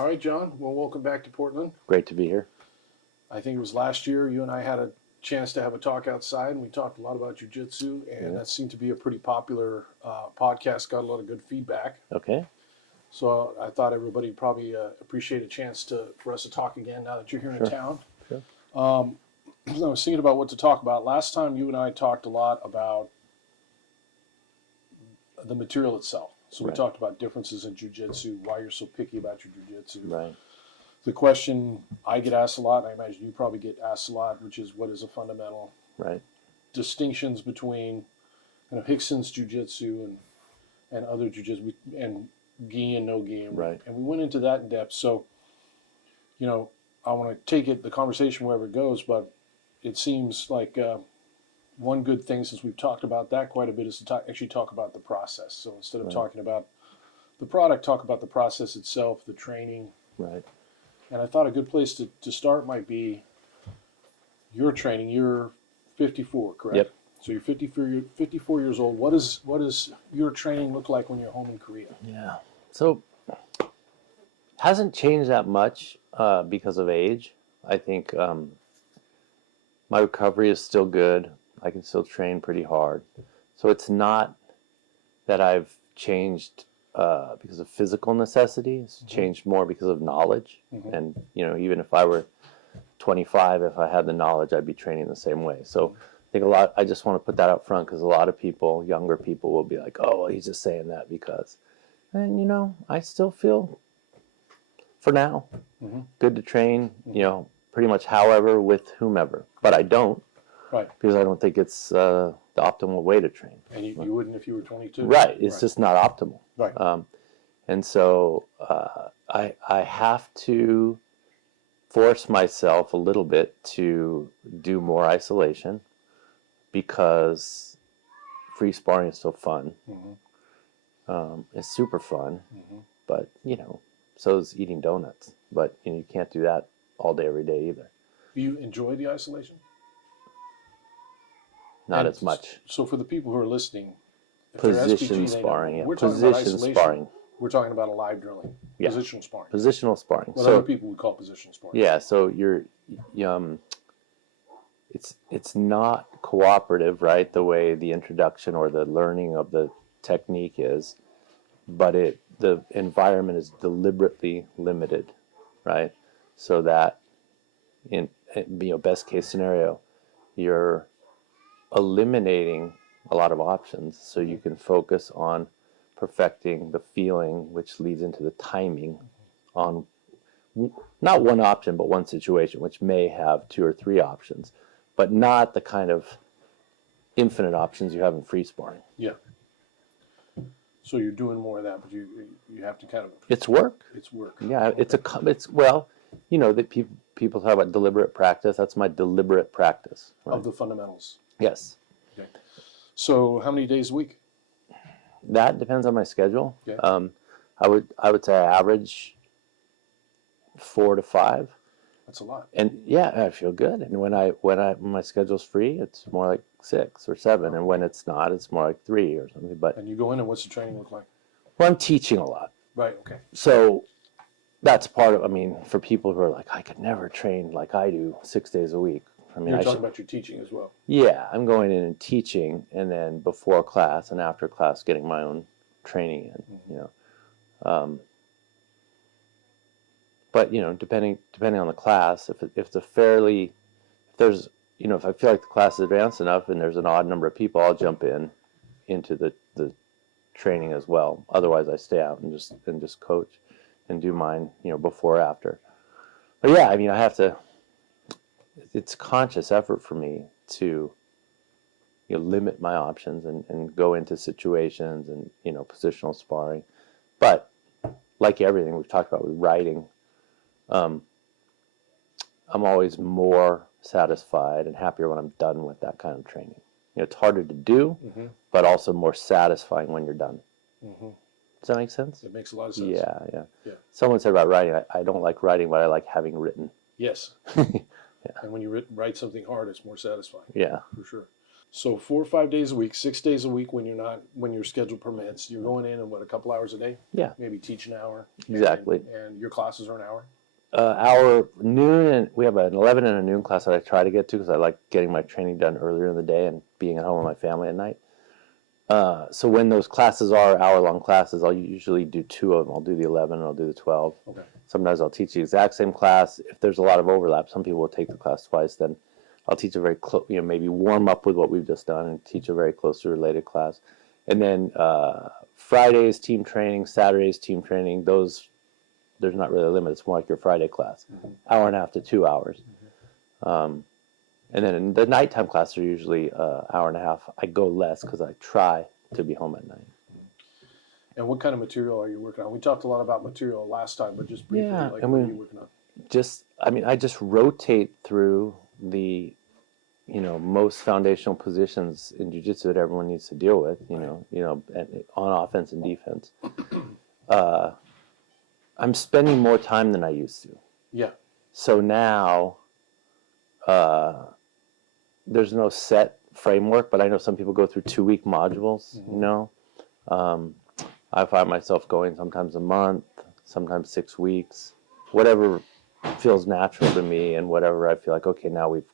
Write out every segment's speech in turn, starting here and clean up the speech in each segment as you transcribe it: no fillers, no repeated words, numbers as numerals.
All right, John. Well, welcome back to Portland. Great to be here. I think it was last year you and I had a chance to have a talk outside, and we talked a lot about jiu-jitsu, and that seemed to be a pretty popular podcast, got a lot of good feedback. Okay. So I thought everybody would probably appreciate a chance for us to talk again now that you're here in town. Sure. I was thinking about what to talk about. Last time you and I talked a lot about the material itself. So we talked about differences in jiu-jitsu, why you're so picky about your jiu-jitsu. Right. The question I get asked a lot, and I imagine you probably get asked a lot, which is what is a fundamental? Right. Distinctions between kind of Hickson's jiu-jitsu and other jiu-jitsu, and gi and no gi. And we went into that in depth. So, you know, I want to take the conversation wherever it goes, but it seems like one good thing, since we've talked about that quite a bit, is to actually talk about the process. So instead of talking about the product, talk about the process itself, the training. Right. And I thought a good place to start might be your training. You're 54, correct? Yep. So you're 54 years old. What does your training look like when you're home in Korea? Yeah. So hasn't changed that much because of age. I think my recovery is still good. I can still train pretty hard. So it's not that I've changed because of physical necessity. It's changed more because of knowledge. And, you know, even if I were 25, if I had the knowledge, I'd be training the same way. So I think I just want to put that up front, because a lot of people, younger people, will be like, oh, well, he's just saying that because. And, you know, I still feel, for now, good to train, you know, pretty much however, with whomever. But I don't. Right. Because I don't think it's the optimal way to train. And you wouldn't if you were 22? Right. It's just not optimal. Right. And so I have to force myself a little bit to do more isolation, because free sparring is so fun. It's super fun. But, you know, so is eating donuts. But, you know, you can't do that all day, every day either. Do you enjoy the isolation? Not as much. So for the people who are listening, Position sparring. We're talking about isolation. We're talking about a live drilling. Yeah. Positional sparring. Positional sparring. What other people would call positional sparring. Yeah, so it's not cooperative, right, the way the introduction or the learning of the technique is, but the environment is deliberately limited, right? So that in best case scenario, you're eliminating a lot of options so you can focus on perfecting the feeling, which leads into the timing on not one option but one situation, which may have 2 or 3 options, but not the kind of infinite options you have in free sparring. Yeah. So you're doing more of that, but you have to kind of. It's work. It's work. Yeah, well, you know, that people talk about deliberate practice. That's my deliberate practice. Right? Of the fundamentals. Yes. Okay. So how many days a week? That depends on my schedule. Okay. I would say I average 4 to 5. That's a lot. And yeah, I feel good. And when my schedule's free, it's more like 6 or 7. And when it's not, it's more like 3 or something. But and you go in, and what's the training look like? Well, I'm teaching a lot. Right. Okay. So that's part of. I mean, for people who are like, I could never train like I do 6 days a week. I mean, you're talking about your teaching as well. Yeah, I'm going in and teaching, and then before class and after class, getting my own training in. You know, but you know, depending on the class, if there's you know, if I feel like the class is advanced enough and there's an odd number of people, I'll jump into the training as well. Otherwise, I stay out and just coach and do mine, you know, before or after. But yeah, I mean, I have to. It's conscious effort for me to, you know, limit my options and go into situations and, you know, positional sparring. But like everything we've talked about with writing, I'm always more satisfied and happier when I'm done with that kind of training. You know, it's harder to do, but also more satisfying when you're done. Does that make sense? It makes a lot of sense. Yeah. Someone said about writing, I don't like writing, but I like having written. Yes. And when you write something hard, it's more satisfying. Yeah. For sure. So 4 or 5 days a week, 6 days a week when your schedule permits, you're going in and what, a couple hours a day? Yeah. Maybe teach an hour. Exactly. And your classes are an hour? Hour, noon, and we have an 11 and a noon class that I try to get to because I like getting my training done earlier in the day and being at home with my family at night. So when those classes are hour-long classes, I'll usually do 2 of them. I'll do the 11 and I'll do the 12. Okay. Sometimes I'll teach the exact same class. If there's a lot of overlap, some people will take the class twice. Then I'll teach a very close, maybe warm up with what we've just done and teach a very closely related class. And then Fridays team training, Saturdays team training. Those there's not really a limit. It's more like your Friday class, hour and a half to 2 hours. And then in the nighttime classes are usually hour and a half. I go less because I try to be home at night. And what kind of material are you working on? We talked a lot about material last time, but just briefly, Yeah, what are you working on? I just rotate through the, most foundational positions in jiu-jitsu that everyone needs to deal with, on offense and defense. I'm spending more time than I used to. Yeah. So now, there's no set framework, but I know some people go through 2-week modules, I find myself going sometimes a month, sometimes 6 weeks, whatever feels natural to me and whatever I feel like, okay, now we've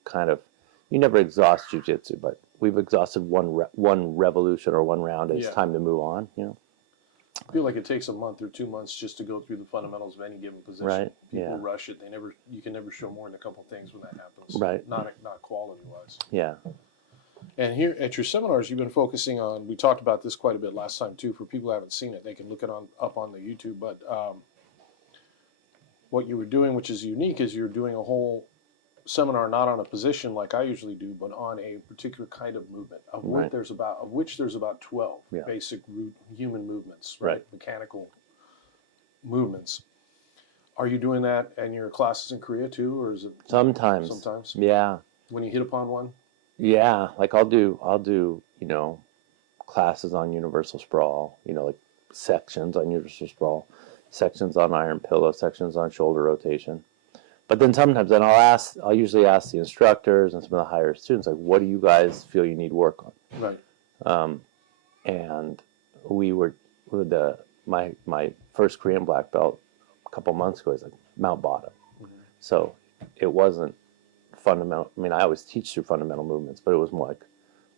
you never exhaust jiu-jitsu, but we've exhausted one revolution or one round. It's time to move on, I feel like it takes a month or 2 months just to go through the fundamentals of any given position. Right. People rush it. You can never show more than a couple things when that happens. Right. Not quality-wise. Yeah. And here at your seminars, you've been focusing on, we talked about this quite a bit last time too. For people who haven't seen it, they can look it up on the YouTube. But what you were doing, which is unique, is you're doing a whole seminar not on a position like I usually do, but on a particular kind of movement, of which there's about 12 basic root human movements, right? Mechanical movements. Are you doing that in your classes in Korea too, or is it sometimes? Sometimes. Yeah. When you hit upon one. Yeah, like I'll do classes on universal sprawl, like sections on universal sprawl, sections on iron pillow, sections on shoulder rotation. But then sometimes, I'll usually ask the instructors and some of the higher students, like, what do you guys feel you need work on? Right. And we were with my first Korean black belt a couple months ago. Is like Mount Bottom. So it wasn't fundamental. I mean, I always teach through fundamental movements, but it was more like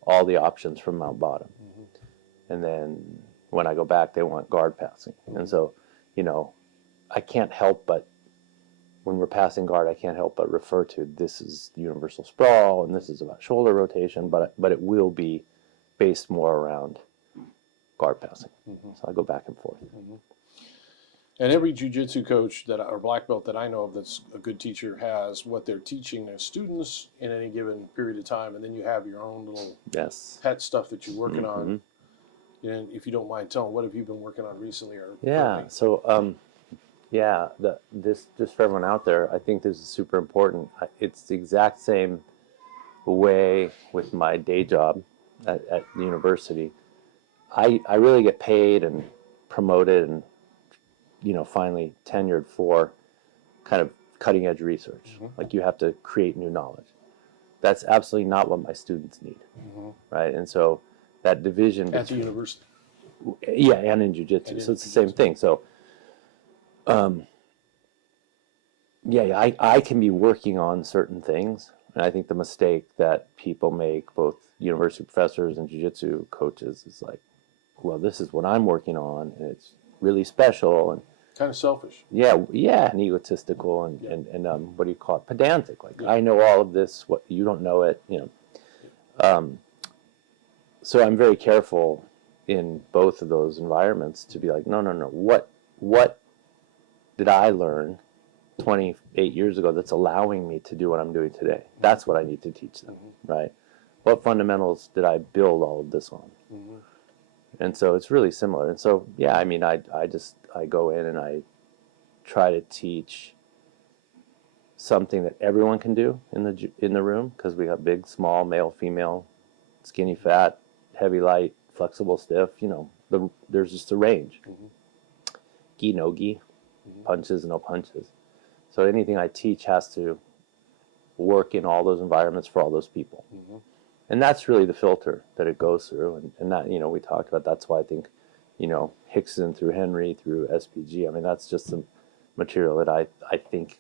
all the options from Mount Bottom. And then when I go back, they want guard passing, and so I can't help but. When we're passing guard, I can't help but refer to this is universal sprawl and this is about shoulder rotation, but it will be based more around guard passing. So I go back and forth. And every jiu-jitsu coach or black belt that I know of that's a good teacher has what they're teaching their students in any given period of time, and then you have your own little pet stuff that you're working on. And if you don't mind telling, what have you been working on recently? This just for everyone out there, I think this is super important. It's the exact same way with my day job at the university. I really get paid and promoted and finally tenured for kind of cutting edge research. Like you have to create new knowledge. That's absolutely not what my students need, right? And so that division at the university, and in jiu-jitsu, so it's the same thing. So. I can be working on certain things, and I think the mistake that people make, both university professors and jiu-jitsu coaches, is like, well, this is what I'm working on, and it's really special, and kind of selfish. And egotistical, and what do you call it? Pedantic. Like I know all of this, what you don't know it, So I'm very careful in both of those environments to be like, no. What did I learn 28 years ago that's allowing me to do what I'm doing today? That's what I need to teach them, right? What fundamentals did I build all of this on? And so it's really similar. And so, I go in and I try to teach something that everyone can do in the room, because we have big, small, male, female, skinny, fat, heavy, light, flexible, stiff. There's just a range. Gi, no gi, punches, no punches. So anything I teach has to work in all those environments for all those people. And that's really the filter that it goes through. And that, you know, we talked about, that's why I think, you know, Hickson through Henry through SBG, I mean, that's just some material that I think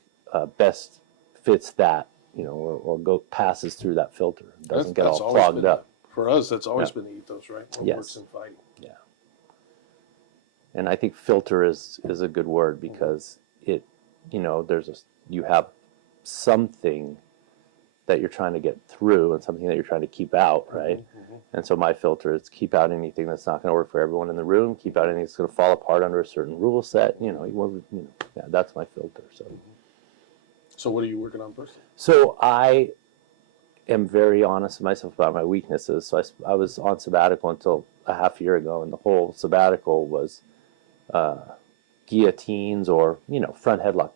best fits that, you know, or passes through that filter. It doesn't get all clogged up. For us, that's always been the ethos, right? What works in fighting. Yeah. And I think filter is a good word, because it, you know, you have something that you're trying to get through and something that you're trying to keep out, right? And so my filter is keep out anything that's not going to work for everyone in the room, keep out anything that's going to fall apart under a certain rule set, you know, yeah, that's my filter. So what are you working on personally? So I am very honest with myself about my weaknesses. So I was on sabbatical until a half year ago, and the whole sabbatical was guillotines, or, you know, front headlock,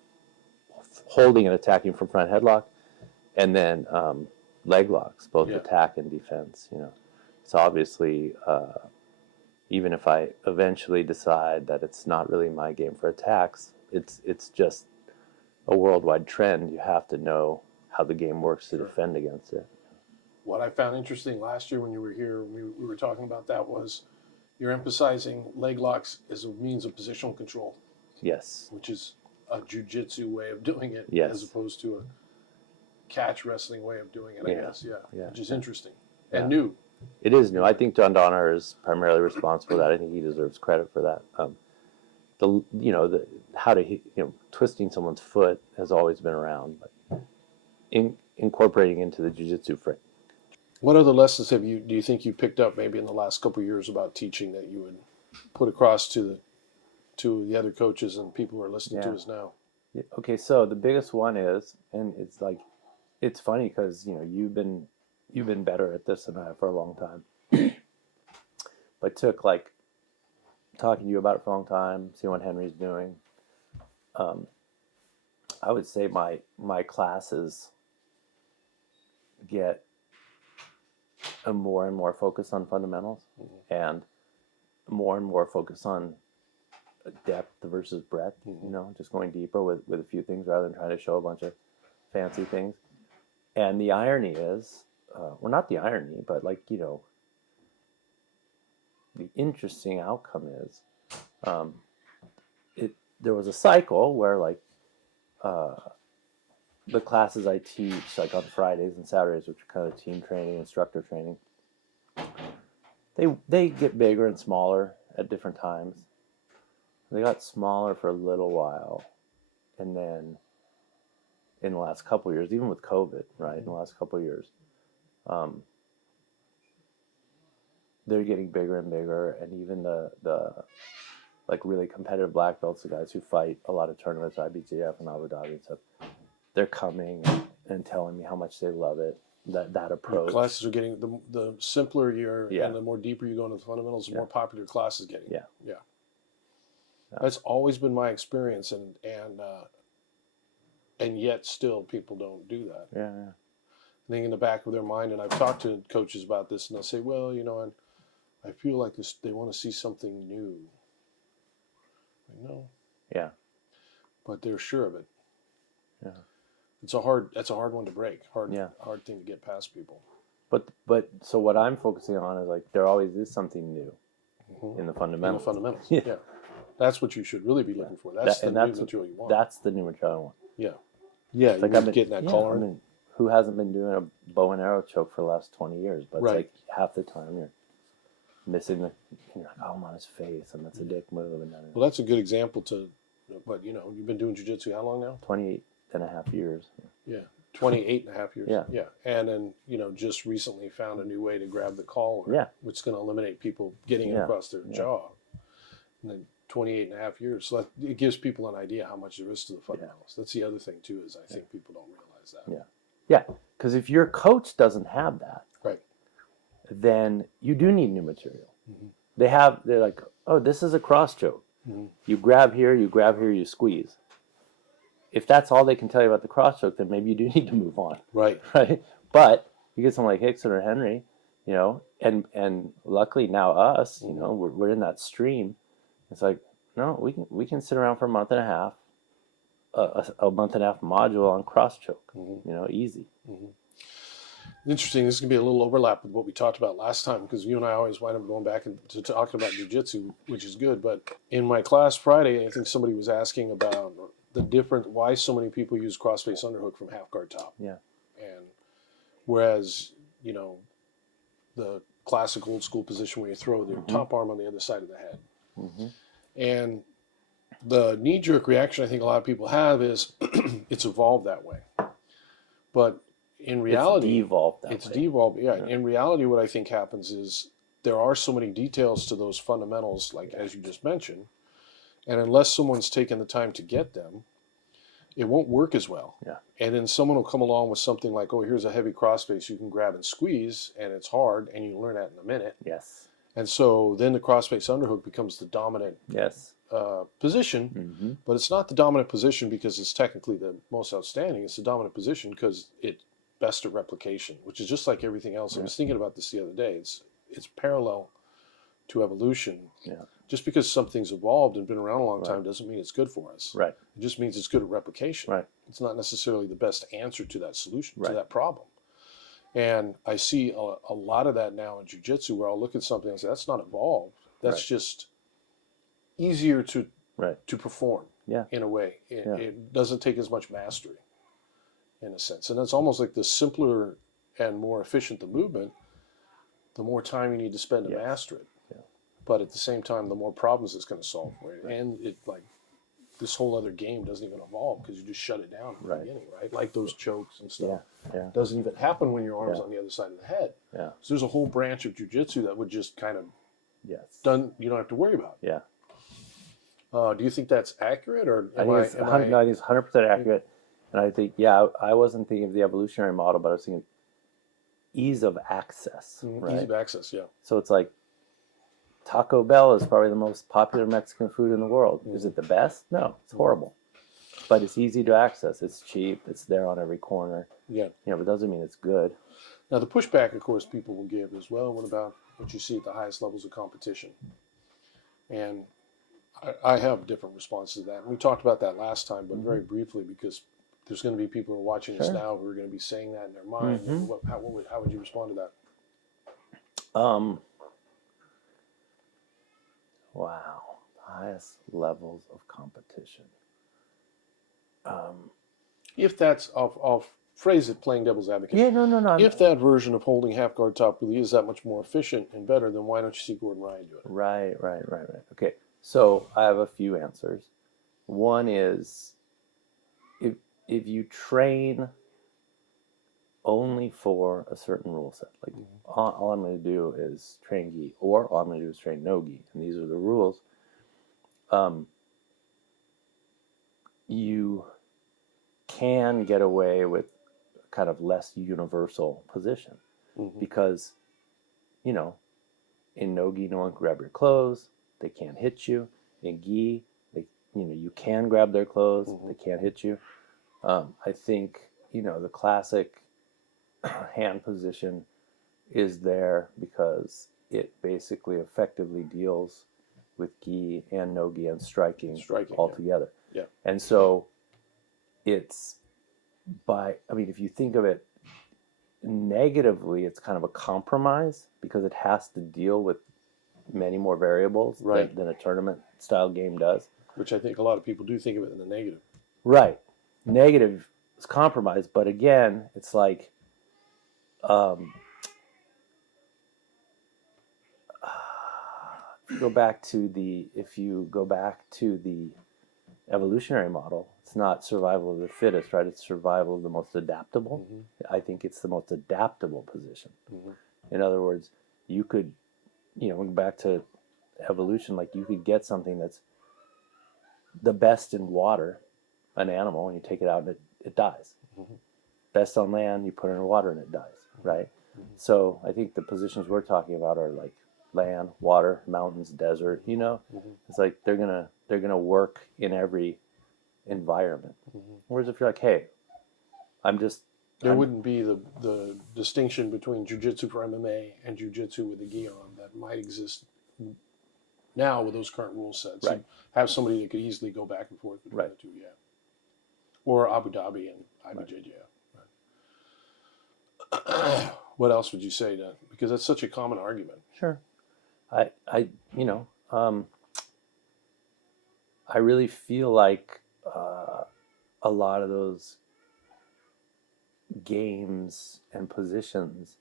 holding and attacking from front headlock, and then leg locks, both attack and defense, you know. So obviously, even if I eventually decide that it's not really my game for attacks, it's just a worldwide trend. You have to know how the game works to defend against it. What I found interesting last year when you were here, we were talking about that, was you're emphasizing leg locks as a means of positional control. Yes. Which is a jiu-jitsu way of doing it, as opposed to a catch wrestling way of doing it, I guess. Yeah. Which is interesting and new. It is new. I think John Donner is primarily responsible for that. I think he deserves credit for that. How to, you know, twisting someone's foot has always been around, but incorporating into the jiu-jitsu frame. What other lessons do you think you picked up maybe in the last couple of years about teaching that you would put across to the other coaches and people who are listening to us now? Yeah. Okay, so the biggest one is, and it's like, it's funny because, you know, you've been better at this than I have for a long time. But took, like, talking to you about it for a long time, seeing what Henry's doing. I would say my classes get a more and more focus on fundamentals, and more focus on depth versus breadth, you know, just going deeper with a few things rather than trying to show a bunch of fancy things. And the irony is, well, not the irony, but, like, you know, the interesting outcome is, there was a cycle where, like, the classes I teach, like on Fridays and Saturdays, which are kind of team training, instructor training, they get bigger and smaller at different times. They got smaller for a little while, and then in the last couple of years, even with COVID, right, in the last couple of years, they're getting bigger and bigger, and even the like really competitive black belts, the guys who fight a lot of tournaments, IBJJF and Abu Dhabi and stuff, they're coming and telling me how much they love it. That approach. Your classes are getting the simpler and the more deeper you go into the fundamentals, the more popular classes getting. Yeah. That's always been my experience, and yet still people don't do that. Yeah. I think in the back of their mind, and I've talked to coaches about this, and they'll say, well, you know, I feel like they want to see something new. I know. Yeah. But they're sure of it. Yeah. That's a hard one to break. Hard thing to get past people. But so what I'm focusing on is, like, there always is something new in the fundamentals. Yeah. That's what you should really be looking for. That's the new material you want. That's the new material I want. Yeah. Yeah, like you're getting that color. I mean, who hasn't been doing a bow and arrow choke for the last 20 years? But it's like half the time you're missing you're like, oh, I'm on his face, and that's a dick move. And then, well, that's a good example but, you know, you've been doing jiu-jitsu how long now? 28 and a half years. Yeah, 28 and a half years. Yeah. And then, you know, just recently found a new way to grab the collar, which is going to eliminate people getting it across their jaw. And then 28 and a half years. So it gives people an idea how much there is to the fundamentals. That's the other thing, too, is I think people don't realize that. Yeah, because if your coach doesn't have that, then you do need new material. They're like, oh, this is a cross choke. You grab here, you squeeze. If that's all they can tell you about the cross choke, then maybe you do need to move on. Right. But you get someone like Hickson or Henry, you know, and luckily now us, you know, we're in that stream. It's like, no, we can sit around for a month and a half, a month and a half module on cross choke, you know, easy. Interesting. This is going to be a little overlap with what we talked about last time, because you and I always wind up going back into talking about jiu-jitsu, which is good. But in my class Friday, I think somebody was asking about why so many people use cross-face underhook from half guard top. Yeah. And whereas, you know, the classic old school position where you throw your top arm on the other side of the head. And the knee-jerk reaction I think a lot of people have is it's evolved that way. But in reality, it's devolved. Yeah. In reality, what I think happens is there are so many details to those fundamentals, like as you just mentioned, and unless someone's taken the time to get them, it won't work as well. Yeah. And then someone will come along with something like, oh, here's a heavy crossface you can grab and squeeze, and it's hard, and you learn that in a minute. Yes. And so then the crossface underhook becomes the dominant position, but it's not the dominant position because it's technically the most outstanding. It's the dominant position because it's best at replication, which is just like everything else. I was thinking about this the other day. It's parallel to evolution. Yeah. Just because something's evolved and been around a long time doesn't mean it's good for us. Right. It just means it's good at replication. Right. It's not necessarily the best answer to that solution, to that problem. And I see a lot of that now in jiu-jitsu where I'll look at something and say, that's not evolved. That's just easier to perform in a way. It doesn't take as much mastery in a sense. And it's almost like the simpler and more efficient the movement, the more time you need to spend to master it. Yeah. But at the same time, the more problems it's going to solve for you. And it this whole other game doesn't even evolve because you just shut it down at the beginning, right? Like those chokes and stuff. Yeah. Doesn't even happen when your arm's on the other side of the head. Yeah. So there's a whole branch of jiu-jitsu that would just kind of done. You don't have to worry about. Yeah. Do you think that's accurate, or I think it's 100% accurate. And I think, I wasn't thinking of the evolutionary model, but I was thinking ease of access. Right? Ease of access, yeah. So it's like Taco Bell is probably the most popular Mexican food in the world. Is it the best? No, it's horrible. But it's easy to access. It's cheap. It's there on every corner. Yeah. But it doesn't mean it's good. Now, the pushback, of course, people will give as well. What about what you see at the highest levels of competition? And I have different responses to that. And we talked about that last time, but very briefly, because there's going to be people who are watching us now who are going to be saying that in their mind. And how would you respond to that? Wow. Highest levels of competition. If that's, I'll phrase it playing devil's advocate. Yeah, no. If that version of holding half guard top really is that much more efficient and better, then why don't you see Gordon Ryan do it? Right. Okay. So I have a few answers. One is if you train only for a certain rule set, like all I'm going to do is train gi, or all I'm going to do is train no-gi, and these are the rules, you can get away with kind of less universal position because, in no-gi, no one can grab your clothes, they can't hit you. In gi, you can grab their clothes, they can't hit you. I think, the classic hand position is there because it basically effectively deals with gi and no-gi and striking all together. Yeah. And so it's if you think of it negatively, it's kind of a compromise because it has to deal with many more variables than a tournament style game does. Which I think a lot of people do think of it in the negative. Right. Negative is compromise, but again, it's like if you go back to the evolutionary model, it's not survival of the fittest, right? It's survival of the most adaptable. I think it's the most adaptable position. In other words, you could, going back to evolution, like you could get something that's the best in water, an animal, and you take it out and it dies. Best on land, you put it in water and it dies, right? So I think the positions we're talking about are like land, water, mountains, desert. It's like they're gonna work in every environment. Whereas if you're like, hey, there wouldn't be the distinction between jiu-jitsu for MMA and jiu-jitsu with a gi on that might exist now with those current rule sets. Right. You have somebody that could easily go back and forth between the two, or Abu Dhabi and IBJJ. What else would you say to, because that's such a common argument. Sure. I really feel like a lot of those games and positions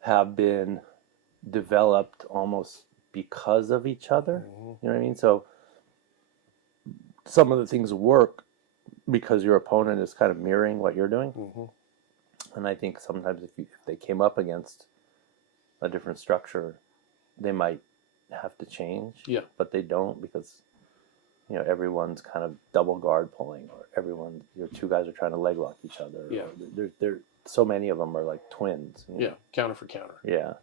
have been developed almost because of each other. Mm-hmm. You know what I mean? So some of the things work because your opponent is kind of mirroring what you're doing. Mm-hmm. And I think sometimes if they came up against a different structure, they might have to change. Yeah. But they don't, because everyone's kind of double guard pulling, or your two guys are trying to leg lock each other. Yeah. There so many of them are like twins. Yeah. Counter for counter. Yeah.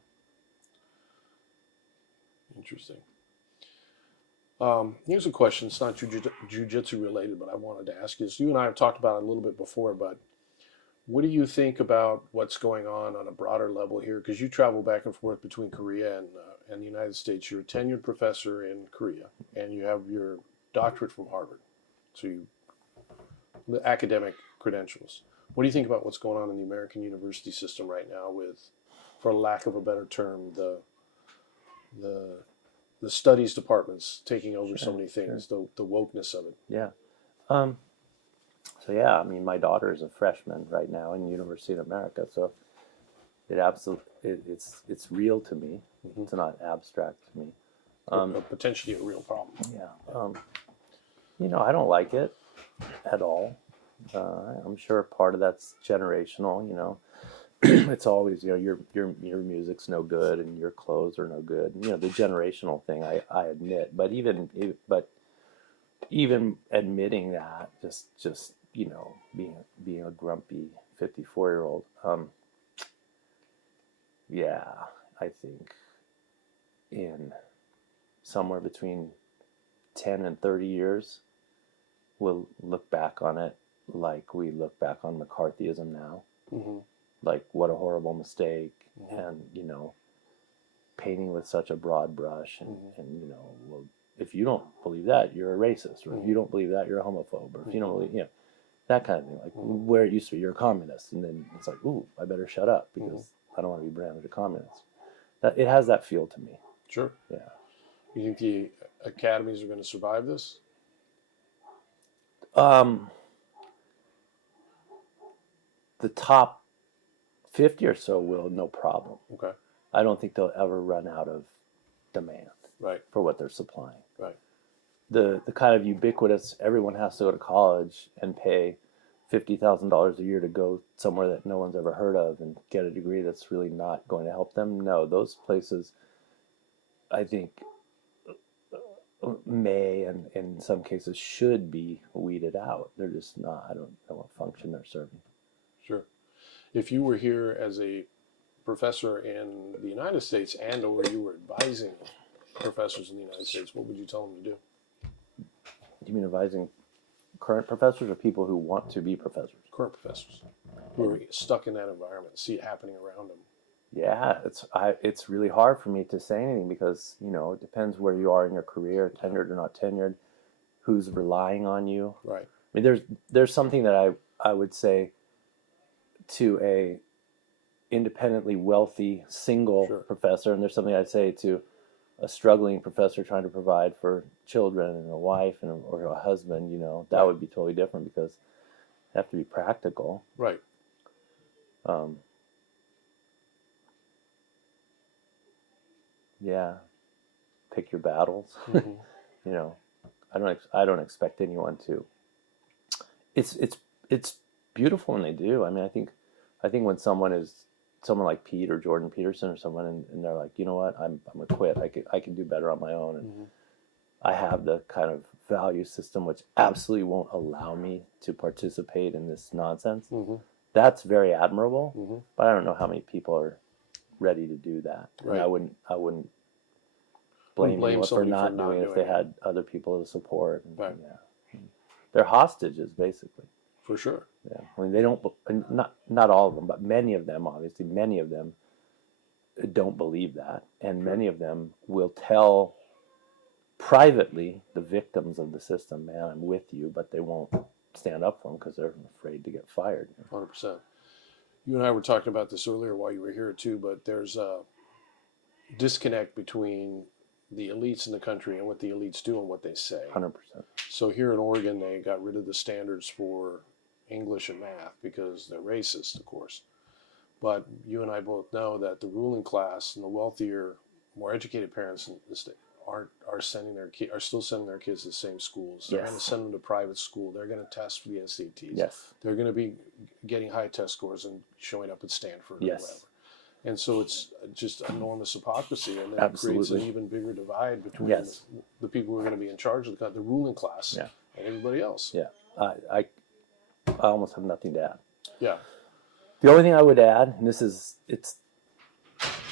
Interesting. Here's a question. It's not jiu-jitsu related, but I wanted to ask you this. You and I have talked about it a little bit before, but what do you think about what's going on a broader level here? Because you travel back and forth between Korea and the United States. You're a tenured professor in Korea, and you have your doctorate from Harvard. So the academic credentials. What do you think about what's going on in the American university system right now with, for lack of a better term, the studies departments taking over so many things, the wokeness of it? Yeah. So yeah, I mean, my daughter is a freshman right now in University of America, so it's real to me. Mm-hmm. It's not abstract to me. Potentially a real problem. Yeah. I don't like it at all. I'm sure part of that's generational. It's always your music's no good and your clothes are no good. The generational thing, I admit. But even admitting that, just being a grumpy 54-year-old, yeah, I think in somewhere between 10 and 30 years, we'll look back on it like we look back on McCarthyism now. Mm-hmm. Like, what a horrible mistake. Mm-hmm. And, painting with such a broad brush. And, mm-hmm. and well, if you don't believe that, you're a racist. Or mm-hmm. if you don't believe that, you're a homophobe. Or if mm-hmm. you don't believe, that kind of thing. Like, mm-hmm. where it used to be, you're a communist. And then it's like, ooh, I better shut up because mm-hmm. I don't want to be branded a communist. It has that feel to me. Sure. Yeah. You think the academies are going to survive this? The top 50 or so will, no problem. Okay. I don't think they'll ever run out of demand. Right. For what they're supplying. Right. The kind of ubiquitous, everyone has to go to college and pay $50,000 a year to go somewhere that no one's ever heard of and get a degree that's really not going to help them. No, those places, I think, may and in some cases should be weeded out. They're just not. I don't know what function they're serving. Sure. If you were here as a professor in the United States and or you were advising professors in the United States, what would you tell them to do? Do you mean advising current professors or people who want to be professors? Current professors who are stuck in that environment, see it happening around them. Yeah, it's really hard for me to say anything because, it depends where you are in your career, tenured or not tenured, who's relying on you. Right. I mean, there's something that I would say to a independently wealthy single sure. professor, and there's something I'd say to a struggling professor trying to provide for children and a wife or a husband. That right. would be totally different because you have to be practical. Right. Yeah, pick your battles. Mm-hmm. I don't expect anyone to. It's beautiful when they do. I mean, I think when someone like Pete or Jordan Peterson or someone, and they're like, you know what, I'm gonna quit. I can do better on my own, and mm-hmm. I have the kind of value system which absolutely won't allow me to participate in this nonsense. Mm-hmm. That's very admirable, mm-hmm. but I don't know how many people are ready to do that. Right. And I wouldn't blame anyone for not doing it if they had other people to support. And, right. Yeah. They're hostages, basically. For sure. Yeah. I mean, they don't, not all of them, but many of them, obviously, don't believe that. And many of them will tell privately the victims of the system, man, I'm with you, but they won't stand up for them because they're afraid to get fired. 100%. You and I were talking about this earlier while you were here too, but there's a disconnect between the elites in the country and what the elites do and what they say. 100%. So here in Oregon, they got rid of the standards for English and math because they're racist, of course. But you and I both know that the ruling class and the wealthier, more educated parents in the state are still sending their kids to the same schools. They're going to send them to private school. They're going to test for the SATs. Yes. They're going to be getting high test scores and showing up at Stanford or whatever. And so it's just enormous hypocrisy, and then it creates an even bigger divide between the people who are going to be in charge of the ruling class and everybody else. Yeah, I almost have nothing to add. Yeah. The only thing I would add, and it's a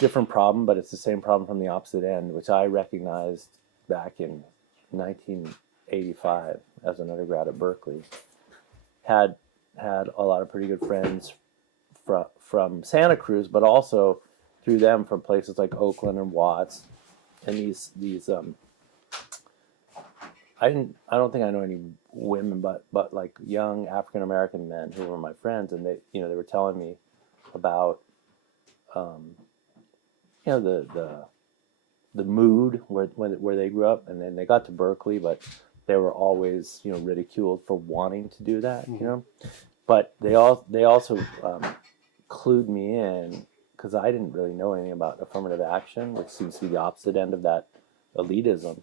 different problem, but it's the same problem from the opposite end, which I recognized back in 1985 as an undergrad at Berkeley. Had a lot of pretty good friends from Santa Cruz, but also through them from places like Oakland and Watts, and these I don't think I know any women, but like young African American men who were my friends, and they were telling me about the mood where they grew up, and then they got to Berkeley, but they were always ridiculed for wanting to do that, but they also clued me in, because I didn't really know anything about affirmative action, which seems to be the opposite end of that elitism.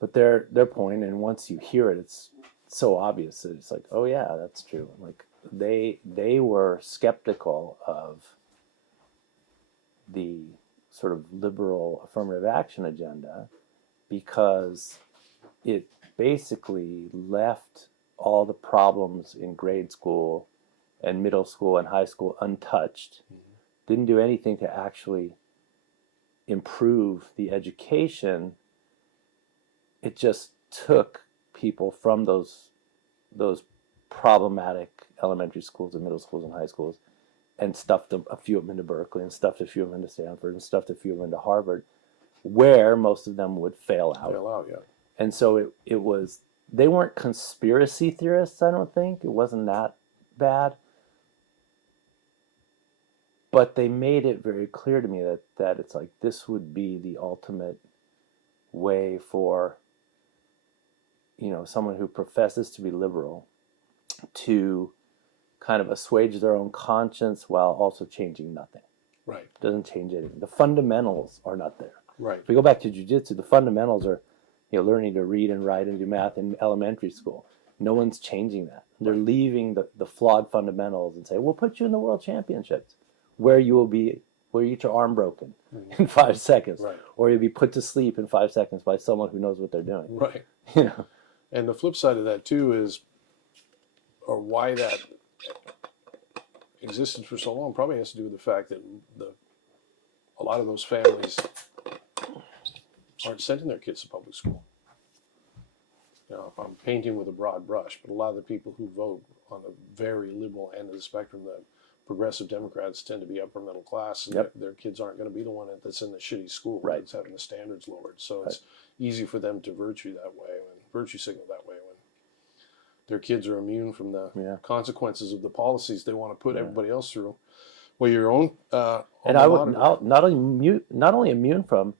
But their point, and once you hear it, it's so obvious that it's like, oh yeah, that's true. Like they were skeptical of the sort of liberal affirmative action agenda because it basically left all the problems in grade school and middle school and high school untouched, didn't do anything to actually improve the education. It just took people from those problematic elementary schools and middle schools and high schools and stuffed a few of them into Berkeley and stuffed a few of them into Stanford and stuffed a few of them into Harvard, where most of them would fail out. And so it was, they weren't conspiracy theorists, I don't think. It wasn't that bad. But they made it very clear to me that it's like this would be the ultimate way for someone who professes to be liberal to kind of assuage their own conscience while also changing nothing. Right. Doesn't change anything. The fundamentals are not there. Right. If we go back to jiu-jitsu, the fundamentals are learning to read and write and do math in elementary school. No one's changing that. They're leaving the flawed fundamentals and say, we'll put you in the world championships where you get your arm broken in 5 seconds, or you'll be put to sleep in 5 seconds by someone who knows what they're doing. Right. And the flip side of that too is, or why that existed for so long, probably has to do with the fact that a lot of those families aren't sending their kids to public school. I'm painting with a broad brush, but a lot of the people who vote on the very liberal end of the spectrum, the progressive Democrats, tend to be upper middle class, and their kids aren't going to be the one that's in the shitty school that's having the standards lowered. So it's easy for them to virtue signal that way when their kids are immune from the consequences of the policies they want to put everybody else through. Well, your own and I would not only immune from,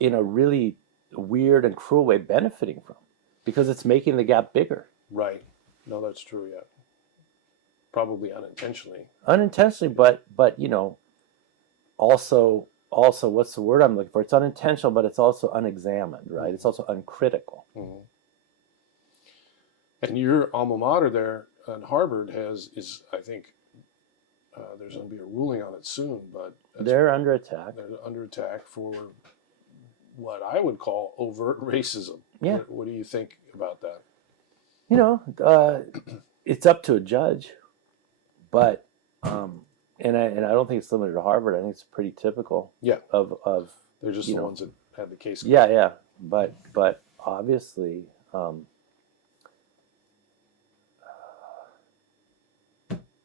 in a really weird and cruel way, benefiting from, because it's making the gap bigger. Right. No, that's true. Yeah. Probably unintentionally. Unintentionally, but also what's the word I'm looking for? It's unintentional, but it's also unexamined, right? It's also uncritical. Mm-hmm. And your alma mater there at Harvard is I think there's going to be a ruling on it soon, but they're under attack. They're under attack for what I would call overt racism. Yeah. What do you think about that? It's up to a judge, but and I don't think it's limited to Harvard. I think it's pretty typical. Yeah. Of they're just the ones that had the case. Yeah. But obviously.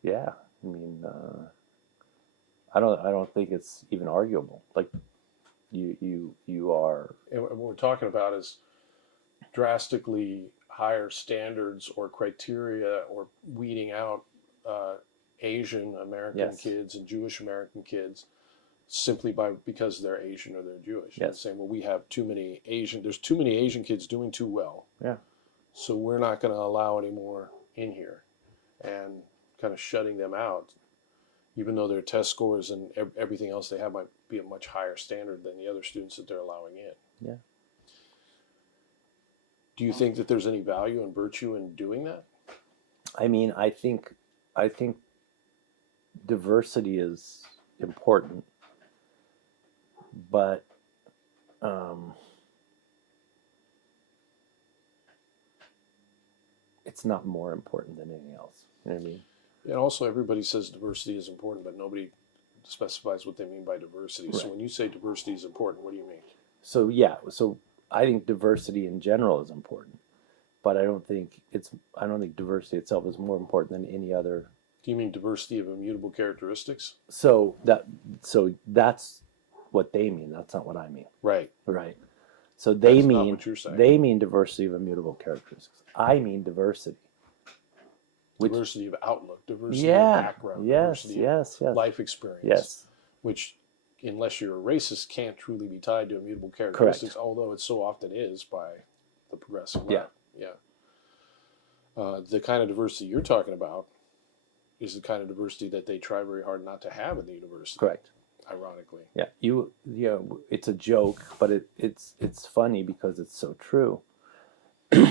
Yeah, I mean, I don't think it's even arguable. Like, you are. And what we're talking about is drastically higher standards or criteria or weeding out Asian American kids and Jewish American kids simply because they're Asian or they're Jewish. Yes. Saying, well, we have there's too many Asian kids doing too well. Yeah. So we're not going to allow any more in here, and kind of shutting them out, even though their test scores and everything else they have might be a much higher standard than the other students that they're allowing in. Yeah. Do you think that there's any value and virtue in doing that? I mean, I think diversity is important, but it's not more important than anything else. You know what I mean? And also, everybody says diversity is important, but nobody specifies what they mean by diversity. Right. So when you say diversity is important, what do you mean? So yeah, so I think diversity in general is important, but I don't think diversity itself is more important than any other. Do you mean diversity of immutable characteristics? So that's what they mean. That's not what I mean. Right. Right. So they Not what you're saying. they mean diversity of immutable characteristics. I mean diversity. Diversity of outlook, diversity Yeah. of background, Yes. diversity Yes. of Yes. life experience. Yes. Which, unless you're a racist, can't truly be tied to immutable characteristics, although it so often is by the progressive left. Yeah. The kind of diversity you're talking about is the kind of diversity that they try very hard not to have in the university. Correct. Ironically. Yeah. It's a joke, but it's funny because it's so true.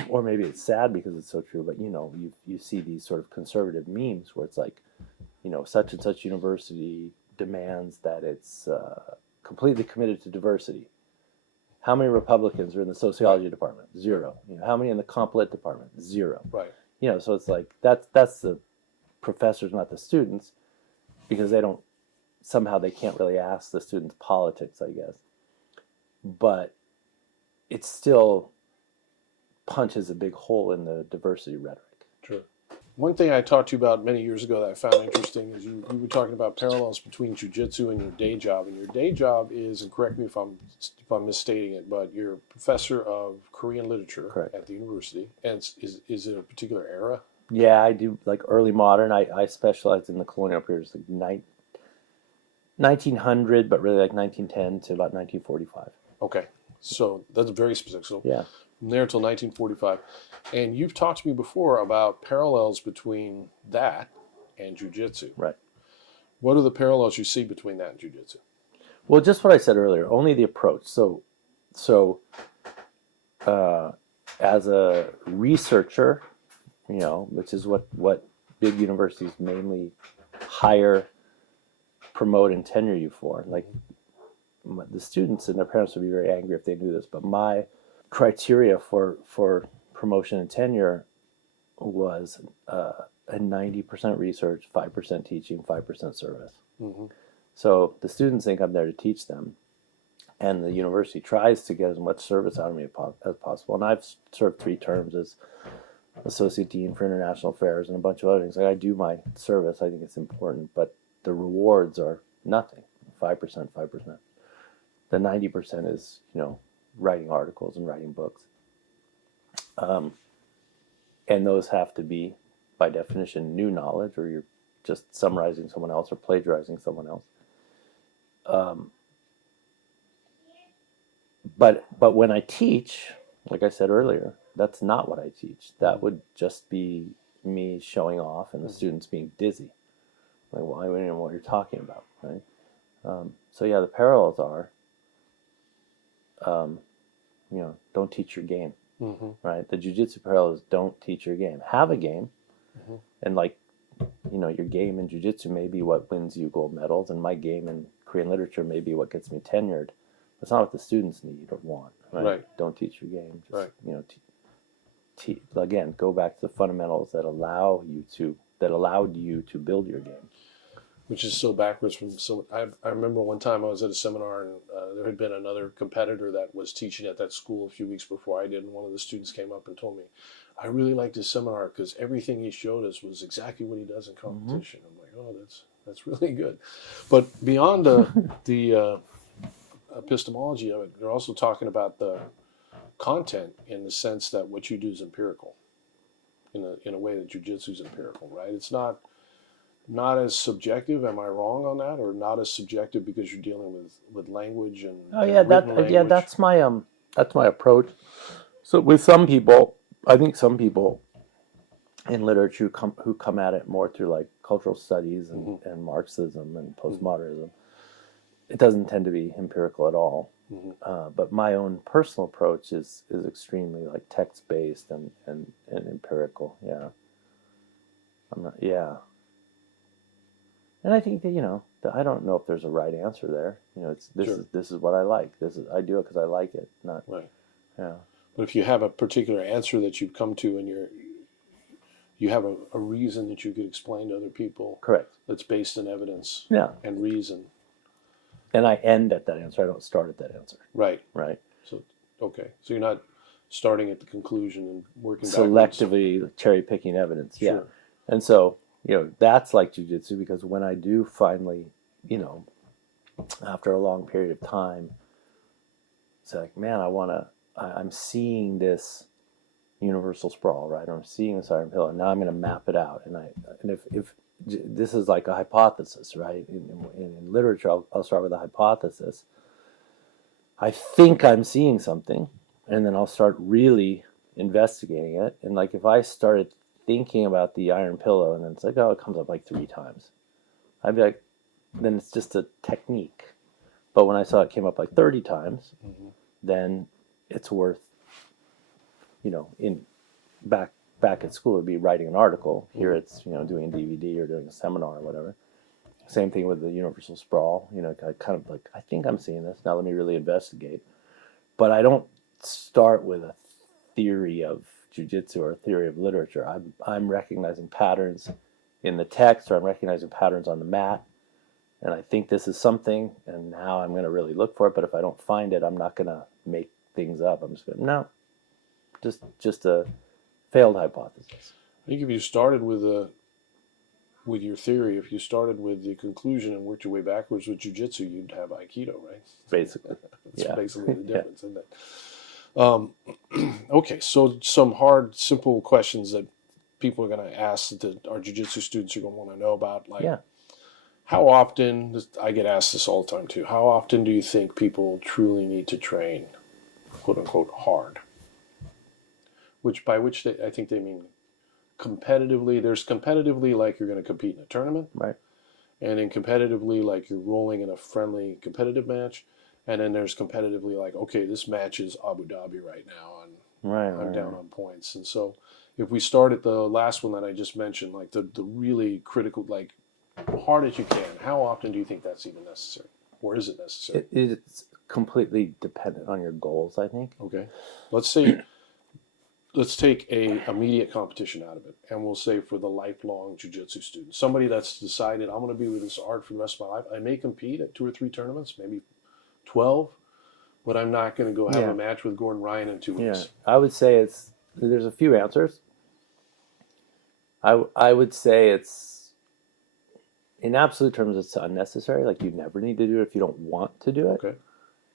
Or maybe it's sad because it's so true, but you see these sort of conservative memes where it's like, such and such university demands that it's completely committed to diversity. How many Republicans are in the sociology department? 0. How many in the comp lit department? 0. Right. So it's like that's the professors, not the students, because they can't really ask the students politics, I guess. But it still punches a big hole in the diversity rhetoric. Sure. One thing I talked to you about many years ago that I found interesting is you were talking about parallels between jiu-jitsu and your day job. And your day job is, and correct me if I'm misstating it, but you're a professor of Korean literature. Correct. At the university. And is it a particular era? Yeah, I do like early modern. I specialize in the colonial periods, like 1900, but really like 1910 to about 1945. Okay, so that's very specific. So yeah. From there until 1945. And you've talked to me before about parallels between that and jiu-jitsu. Right. What are the parallels you see between that and jiu-jitsu? Well, just what I said earlier, only the approach. So as a researcher, which is what big universities mainly hire, promote, and tenure you for. Like the students and their parents would be very angry if they knew this, but my criteria for promotion and tenure was a 90% research, 5% teaching, 5% service. Mm-hmm. So the students think I'm there to teach them, and the university tries to get as much service out of me as possible. And I've served 3 terms as associate dean for international affairs and a bunch of other things. Like I do my service, I think it's important, but the rewards are nothing. 5%. The 90% is writing articles and writing books, and those have to be, by definition, new knowledge, or you're just summarizing someone else or plagiarizing someone else. But when I teach, like I said earlier, that's not what I teach. That would just be me showing off and the students being dizzy. Like, well, I don't even know what you're talking about, right? So yeah, the parallels are, don't teach your game, mm-hmm. right? The jiu-jitsu parallel is don't teach your game. Have a game, mm-hmm. and your game in jiu-jitsu may be what wins you gold medals, and my game in Korean literature may be what gets me tenured. That's not what the students need or want, right? Right. Don't teach your game. Just, right. Again, go back to the fundamentals that allowed you to build your game. Which is so backwards from so. I remember one time I was at a seminar and there had been another competitor that was teaching at that school a few weeks before I did, and one of the students came up and told me, "I really liked his seminar because everything he showed us was exactly what he does in competition." Mm-hmm. I'm like, "Oh, that's really good," but beyond the epistemology of it, they're also talking about the content in the sense that what you do is empirical, in a way that jiu-jitsu is empirical, right? It's not not as subjective. Am I wrong on that, or not as subjective because you're dealing with language and written language? That's my approach. So with some people, I think some people in literature who come at it more through like cultural studies and Marxism and postmodernism, it doesn't tend to be empirical at all. But my own personal approach is extremely like text based and empirical. Yeah, and I think that I don't know if there's a right answer there. This is what I like. I do it because I like it. Not right. Yeah. But if you have a particular answer that you've come to, and you have a reason that you could explain to other people, correct, that's based in evidence, and reason. And I end at that answer. I don't start at that answer. Right. Right. So you're not starting at the conclusion and working selectively cherry picking evidence. Sure. Yeah. And so, that's like jiu-jitsu, because when I do finally, after a long period of time, it's like, man, I'm seeing this universal sprawl, right? Or I'm seeing this iron pillow, and now I'm going to map it out. And if this is like a hypothesis, right? In literature, I'll start with a hypothesis. I think I'm seeing something, and then I'll start really investigating it. And like if I started thinking about the iron pillow, and then it's like, oh, it comes up like 3 times, I'd be like, then it's just a technique. But when I saw it came up like 30 times, then it's worth, in back at school, it'd be writing an article. Here it's, doing a DVD or doing a seminar or whatever. Same thing with the universal sprawl. Kind of like, I think I'm seeing this. Now let me really investigate. But I don't start with a theory of jiu-jitsu or a theory of literature. I'm recognizing patterns in the text, or I'm recognizing patterns on the mat. And I think this is something, and now I'm going to really look for it. But if I don't find it, I'm not going to make things up. I'm just going, no, just a failed hypothesis. I think if you started with your theory, if you started with the conclusion and worked your way backwards with jiu-jitsu, you'd have Aikido, right? Basically. That's basically the difference, isn't it? Okay, so some hard, simple questions that people are going to ask that our jiu-jitsu students are going to want to know about, like how often, I get asked this all the time too, how often do you think people truly need to train, quote unquote, hard? By which I think they mean competitively. There's competitively like you're going to compete in a tournament. Right. And then competitively like you're rolling in a friendly competitive match. And then there's competitively like, okay, this match is Abu Dhabi right now, and I'm down on points. And so if we start at the last one that I just mentioned, like the really critical, like hard as you can, how often do you think that's even necessary? Or is it necessary? It's completely dependent on your goals, I think. Okay. Let's take a immediate competition out of it, and we'll say for the lifelong jiu-jitsu student, somebody that's decided I'm going to be with this art for the rest of my life. I may compete at 2 or 3 tournaments, maybe 12, but I'm not going to go have a match with Gordon Ryan in 2 weeks. Yeah, I would say there's a few answers. I would say it's, in absolute terms, it's unnecessary. Like you never need to do it if you don't want to do it. Okay.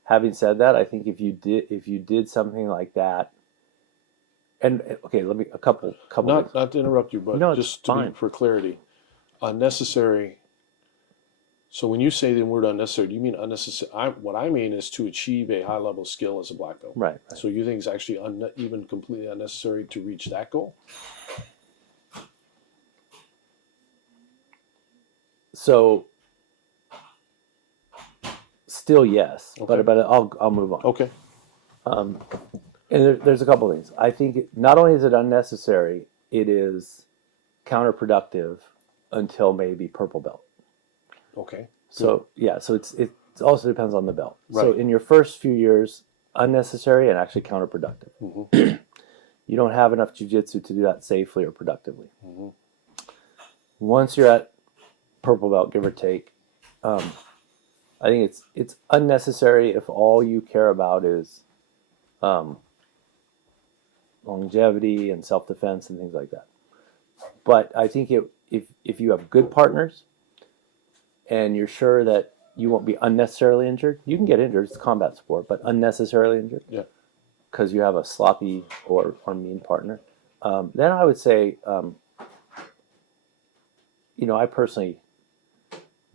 Having said that, I think if you did something like that, and okay, let me a couple. Not to interrupt you, but just for clarity, unnecessary. So when you say the word unnecessary, do you mean unnecessary? What I mean is to achieve a high level skill as a black belt. Right. So you think it's actually even completely unnecessary to reach that goal? So still yes, okay. but I'll move on. Okay. And there's a couple of things. I think not only is it unnecessary, it is counterproductive until maybe purple belt. Okay. So so it also depends on the belt. Right. So in your first few years, unnecessary and actually counterproductive. Mm-hmm. You don't have enough jiu-jitsu to do that safely or productively. Mm-hmm. Once you're at purple belt, give or take, I think it's unnecessary if all you care about is longevity and self-defense and things like that. But I think if you have good partners and you're sure that you won't be unnecessarily injured, you can get injured, it's combat sport, but unnecessarily injured, because you have a sloppy or mean partner, then I would say I personally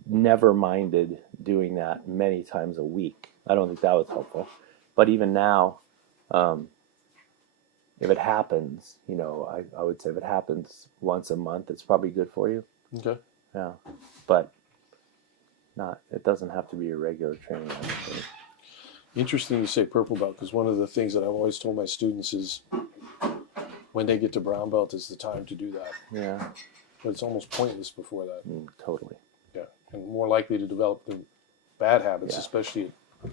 never minded doing that many times a week. I don't think that was helpful. But even now, if it happens, I would say if it happens once a month, it's probably good for you. Okay. Yeah. But it doesn't have to be your regular training. Interesting you say purple belt, because one of the things that I've always told my students is when they get to brown belt is the time to do that. Yeah. But it's almost pointless before that. Totally. Yeah. And more likely to develop the bad habits, especially at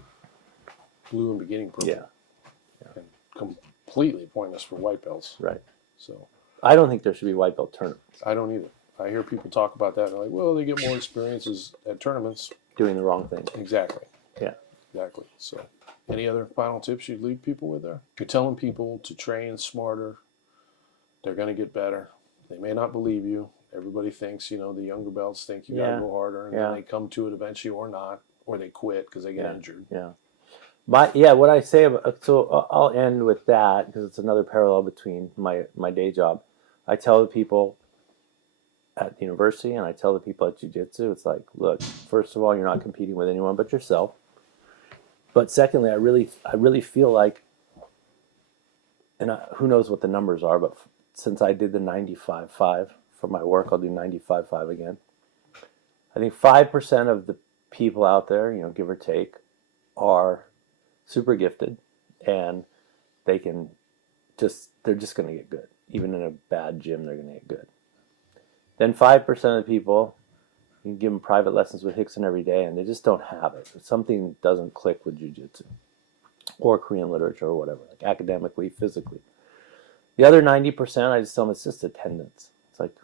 blue and beginning purple. Yeah. And completely pointless for white belts. Right. So I don't think there should be white belt tournaments. I don't either. I hear people talk about that. And they're like, well, they get more experiences at tournaments. Doing the wrong thing. Exactly. Yeah. Exactly. So any other final tips you'd leave people with there? You're telling people to train smarter. They're going to get better. They may not believe you. Everybody thinks, the younger belts think you got to go harder. And then they come to it eventually or not. Or they quit because they get injured. Yeah. What I say so I'll end with that because it's another parallel between my day job. I tell the people at the university and I tell the people at Jiu-Jitsu, it's like, look, first of all, you're not competing with anyone but yourself. But secondly, I really feel like, and who knows what the numbers are, but since I did the 95.5 for my work, I'll do 95.5 again. I think 5% of the people out there, give or take, are super gifted, and they're just going to get good. Even in a bad gym, they're going to get good. Then 5% of the people, you can give them private lessons with Hickson every day, and they just don't have it. Something doesn't click with Jiu-Jitsu or Korean literature or whatever, like academically, physically. The other 90%, I just tell them it's just attendance. It's like,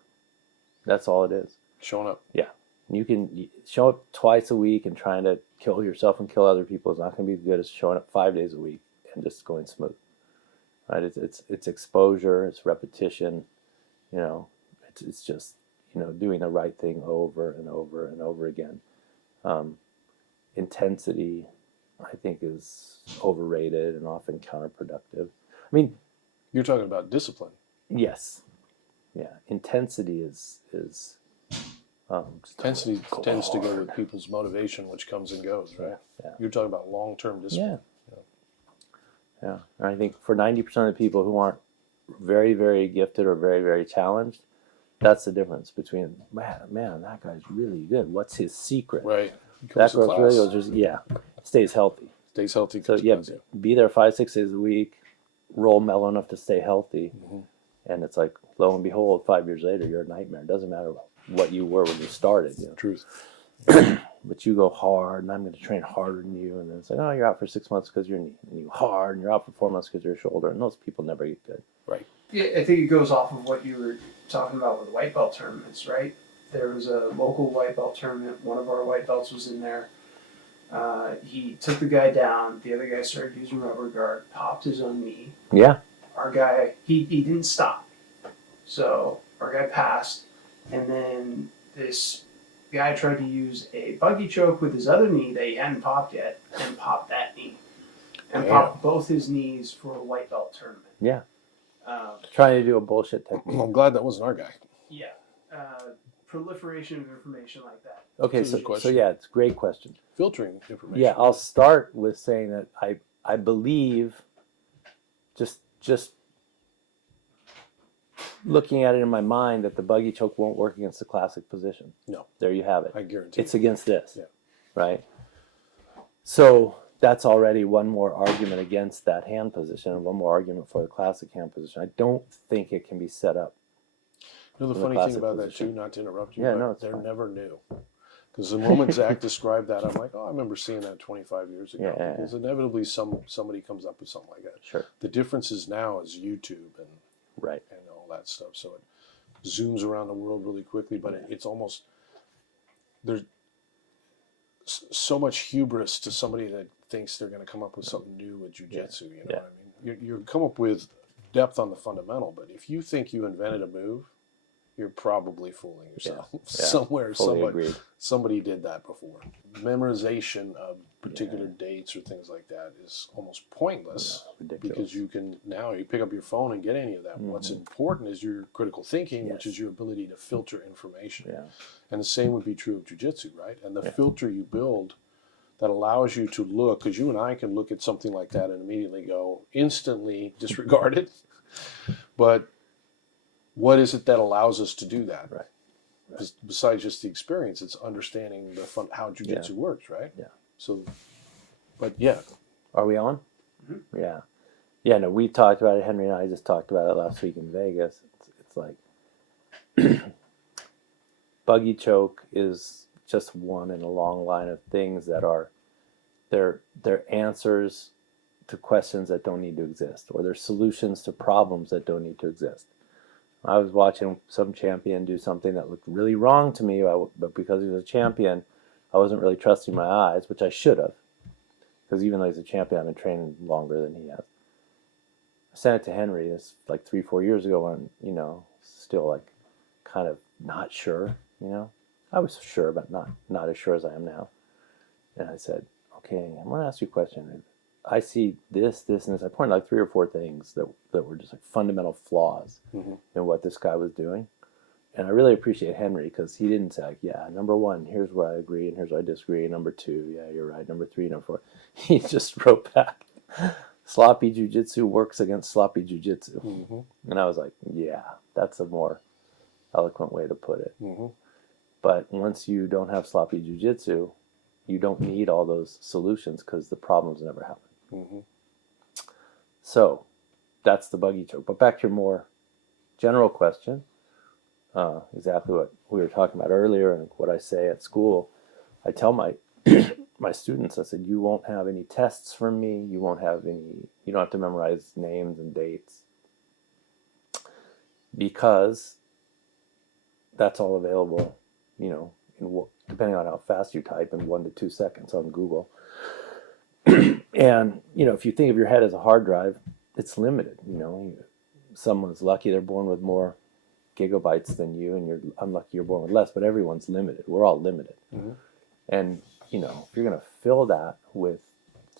that's all it is. Showing up. Yeah. You can show up twice a week and trying to kill yourself and kill other people is not going to be as good as showing up 5 days a week and just going smooth. Right? It's exposure, it's repetition, it's just doing the right thing over and over and over again. Intensity, I think, is overrated and often counterproductive. I mean, you're talking about discipline. Yes. Yeah. Intensity is intensity tends to go with people's motivation, which comes and goes, right? Yeah. You're talking about long-term discipline. Yeah. And I think for 90% of the people who aren't very, very gifted or very, very challenged, that's the difference between, man, that guy's really good. What's his secret? Right. That girl's really goes, stays healthy. Stays healthy. So, be there 5-6 days a week, roll mellow enough to stay healthy. Mm-hmm. And it's like, lo and behold, 5 years later, you're a nightmare. It doesn't matter what you were when you started. Truth. But you go hard, and I'm going to train harder than you. And then it's like, oh, you're out for 6 months because your knee. And you hard, and you're out for 4 months because your shoulder. And those people never get good. Right. Yeah, I think it goes off of what you were talking about with white belt tournaments, right? There was a local white belt tournament. One of our white belts was in there. He took the guy down. The other guy started using rubber guard, popped his own knee. Yeah. Our guy, he didn't stop. So our guy passed. And then this guy tried to use a buggy choke with his other knee that he hadn't popped yet and popped that knee. And popped both his knees for a white belt tournament. Yeah. Trying to do a bullshit technique. I'm glad that wasn't our guy. Yeah. Proliferation of information like that. Okay, so it's a great question. Filtering information. Yeah, I'll start with saying that I believe, just looking at it in my mind, that the buggy choke won't work against the classic position. No. There you have it. I guarantee it's against this. Yeah. Right? So that's already one more argument against that hand position and one more argument for the classic hand position. I don't think it can be set up. The funny thing about that, too, not to interrupt you, but they're fine. Never new. Because the moment Zach described that, I'm like, I remember seeing that 25 years ago. Yeah. Because inevitably somebody comes up with something like that. Sure. The difference is now is YouTube and all that stuff. So it zooms around the world really quickly, but it's almost, there's so much hubris to somebody that thinks they're going to come up with something new with jiu-jitsu. You know what I mean? You come up with depth on the fundamental, but if you think you invented a move, you're probably fooling yourself. Yeah. Somewhere, Fully agreed. somebody did that before. Memorization of particular dates or things like that is almost pointless, because you can now you pick up your phone and get any of that. What's important is your critical thinking, which is your ability to filter information. And the same would be true of jiu-jitsu, right? And the filter you build that allows you to look, because you and I can look at something like that and immediately go, instantly disregard it. But what is it that allows us to do that? Right. Besides just the experience, it's understanding how jiu-jitsu works, right? Yeah. So, but yeah. Are we on? Yeah. Yeah, no, we talked about it. Henry and I just talked about it last week in Vegas. It's like buggy choke is just one in a long line of things that are they're answers to questions that don't need to exist, or they're solutions to problems that don't need to exist. I was watching some champion do something that looked really wrong to me, but because he was a champion, I wasn't really trusting my eyes, which I should have. Because even though he's a champion, I've been training longer than he has. I sent it to Henry. It's like 3-4 years ago when, still like kind of not sure, I was sure, but not as sure as I am now. And I said, okay, I'm going to ask you a question. I see this, and this. I pointed like 3 or 4 things that were just like fundamental flaws in what this guy was doing. And I really appreciate Henry, because he didn't say, like, yeah, number 1, here's where I agree, and here's where I disagree. Number 2, yeah, you're right. Number 3, number 4. He just wrote back, sloppy jiu-jitsu works against sloppy jiu-jitsu. And I was like, yeah, that's a more eloquent way to put it. But once you don't have sloppy jiu-jitsu, you don't need all those solutions, because the problems never happen. So that's the buggy choke. But back to your more general question, exactly what we were talking about earlier and what I say at school. I tell my my students, I said, you won't have any tests from me. You don't have to memorize names and dates, because that's all available, depending on how fast you type, in 1 to 2 seconds on Google. And, if you think of your head as a hard drive, it's limited. Someone's lucky they're born with more gigabytes than you, and you're unlucky you're born with less, but everyone's limited. We're all limited. And, if you're going to fill that with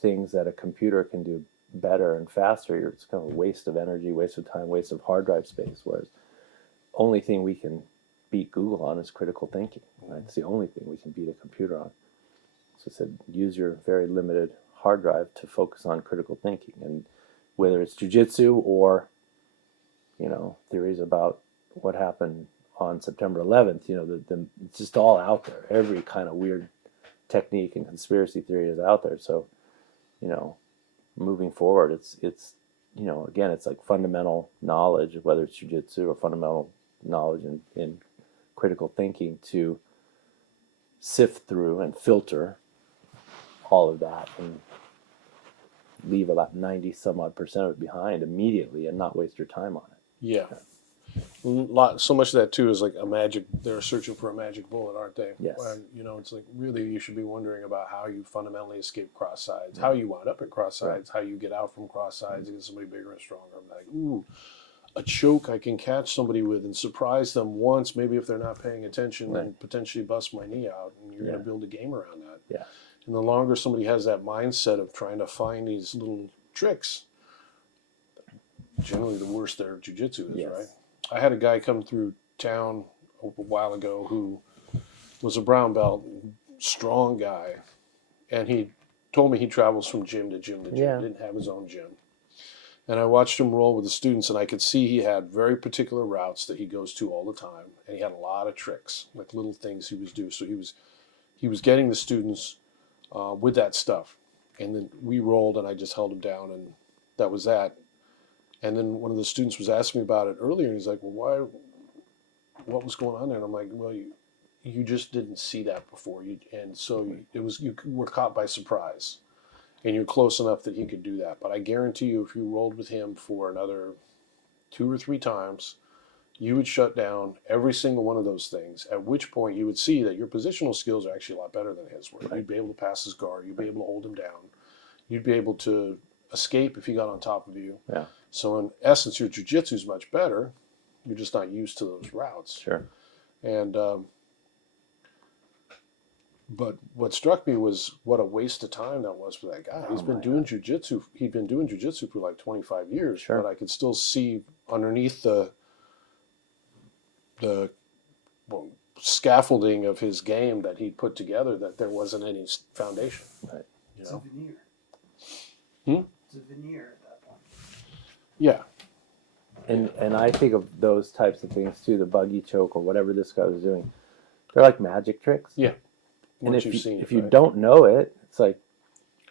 things that a computer can do better and faster, it's kind of a waste of energy, waste of time, waste of hard drive space, whereas only thing we can beat Google on is critical thinking. Right? It's the only thing we can beat a computer on. So I said, use your very limited hard drive to focus on critical thinking. And whether it's jiu-jitsu or, theories about what happened on September 11th, it's just all out there. Every kind of weird technique and conspiracy theory is out there. So, moving forward, it's again, it's like fundamental knowledge, whether it's jiu-jitsu or fundamental knowledge in critical thinking, to sift through and filter all of that and leave about 90 some odd % of it behind immediately and not waste your time on it. Yeah. So much of that too is like they're searching for a magic bullet, aren't they? Yes. And, it's like, really, you should be wondering about how you fundamentally escape cross sides, how you wind up at cross sides, how you get out from cross sides against somebody bigger and stronger. I'm like, ooh, a choke I can catch somebody with and surprise them once, maybe if they're not paying attention, and potentially bust my knee out, and you're going to build a game around that. Yeah. And the longer somebody has that mindset of trying to find these little tricks, generally the worse their jiu-jitsu is, right? I had a guy come through town a while ago who was a brown belt, strong guy, and he told me he travels from gym to gym to gym, didn't have his own gym. And I watched him roll with the students, and I could see he had very particular routes that he goes to all the time, and he had a lot of tricks, like little things he was doing. So he was getting the students with that stuff, and then we rolled, and I just held him down, and that was that. And then one of the students was asking me about it earlier, and he's like, well, what was going on there? And I'm like, well, you just didn't see that before, and so you were caught by surprise. And you're close enough that he could do that. But I guarantee you, if you rolled with him for another 2 or 3 times, you would shut down every single one of those things, at which point you would see that your positional skills are actually a lot better than his. Where you'd be able to pass his guard, you'd be able to hold him down, you'd be able to escape if he got on top of you. Yeah. So in essence, your jiu-jitsu is much better, You're just not used to those routes. Sure. And but what struck me was what a waste of time that was for that guy. He's been doing jiu-jitsu. He'd been doing jiu-jitsu for like 25 years. Sure. But I could still see underneath the scaffolding of his game that he put together that there wasn't any foundation. Right. You It's know? a veneer. Hmm? It's a veneer at that point. Yeah. And I think of those types of things too, the buggy choke or whatever this guy was doing. They're like magic tricks. Yeah. And Once if you've seen it, if you right? don't know it, it's like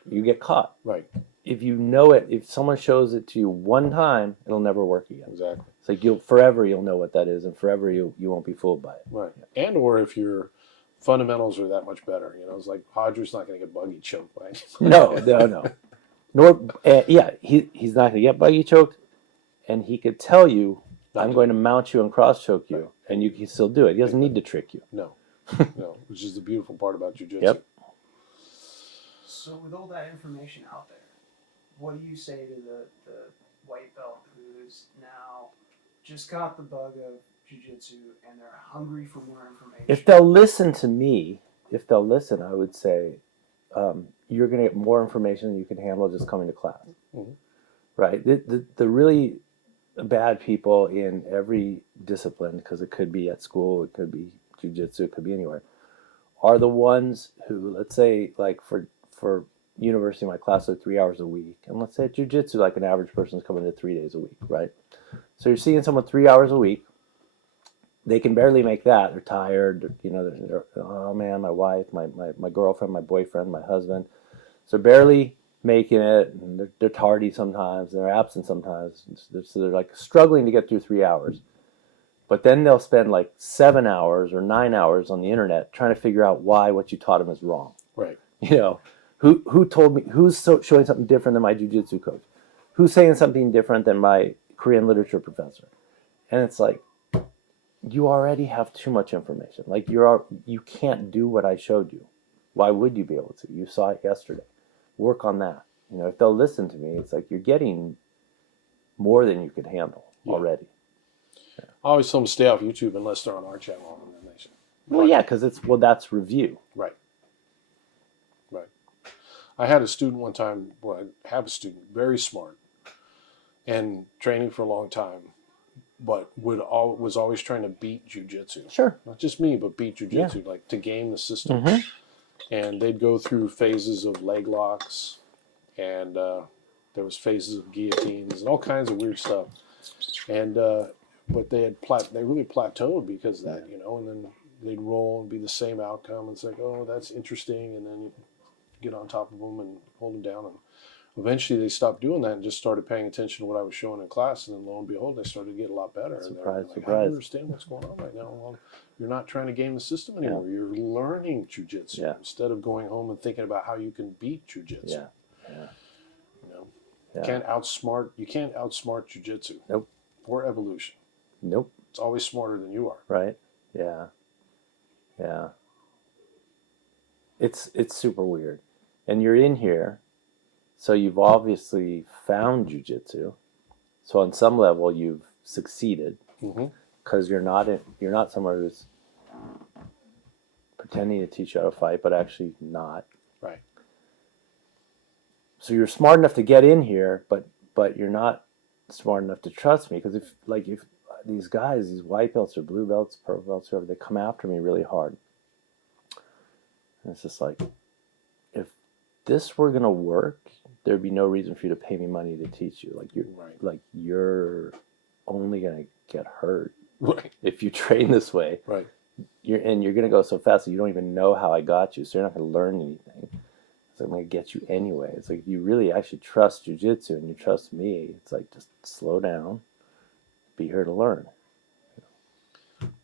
you get caught. Right. If you know it, if someone shows it to you one time, it'll never work again. Exactly. It's like you'll know what that is, and forever you won't be fooled by it. Right. And or if your fundamentals are that much better, you know, it's like Hodger's not going to get buggy choked by anybody. No. Nor, he's not going to get buggy choked, and he could tell you, I'm going to mount you and cross choke you, Right. and you can still do it. He doesn't need to trick you. No. No. Which is the beautiful part about jiu-jitsu. Yep. So with all that information out there, what do you say to the white belt who's now just got the bug of jiu-jitsu and they're hungry for more information? If they'll listen to me, I would say you're going to get more information than you can handle just coming to class. Mhm. Right? The really bad people in every discipline, because it could be at school, it could be jiu-jitsu, it could be anywhere, are the ones who, let's say, like for university, my class are 3 hours a week, and let's say at jiu-jitsu, like an average person is coming to 3 days a week, right? So you're seeing someone 3 hours a week. They can barely make that. They're tired. You know, they're oh man, my wife, my girlfriend, my boyfriend, my husband. So barely making it, and they're tardy sometimes. They're absent sometimes. So they're like struggling to get through 3 hours. But then they'll spend like 7 hours or 9 hours on the internet trying to figure out why what you taught them is wrong. Right. You know, who told me? Who's showing something different than my jiu-jitsu coach? Who's saying something different than my Korean literature professor? And it's like, you already have too much information. Like you can't do what I showed you. Why would you be able to? You saw it yesterday. Work on that. You know, if they'll listen to me, it's like you're getting more than you could handle already. I always tell them to stay off YouTube unless they're on our channel. And then they say, Well, yeah, because that's review. right. Right. I had a student one time, well, I have a student, very smart, and training for a long time, but was always trying to beat jiu-jitsu. Sure. Not just me, but beat jiu-jitsu, like to game the system. Mm-hmm. And they'd go through phases of leg locks, and there was phases of guillotines and all kinds of weird stuff. And but they really plateaued because of that, you know. And then they'd roll and be the same outcome. And it's like, oh, that's interesting. And then you get on top of them and hold them down. And eventually they stopped doing that and just started paying attention to what I was showing in class. And then lo and behold, they started to get a lot better. Surprise, and surprise. I don't understand what's going on right now. Well, you're not trying to game the system anymore. Yeah. You're learning jiu-jitsu instead of going home and thinking about how you can beat jiu-jitsu. Yeah. Yeah. You know, Yeah. you can't outsmart jiu-jitsu. Nope. Or evolution. Nope. It's always smarter than you are. Right. Yeah. Yeah. It's super weird. And you're in here, so you've obviously found jiu-jitsu. So on some level you've succeeded because you're not someone who's pretending to teach you how to fight, but actually not. Right. So you're smart enough to get in here, but you're not smart enough to trust me, because if these guys, these white belts or blue belts, purple belts, whoever, they come after me really hard. And it's just like, if this were gonna work, there'd be no reason for you to pay me money to teach you. You're only gonna get hurt if you train this way. Right. You're gonna go so fast that you don't even know how I got you, so you're not gonna learn anything. So I'm gonna get you anyway. It's like, if you really actually trust jiu-jitsu and you trust me, it's like, just slow down, be here to learn.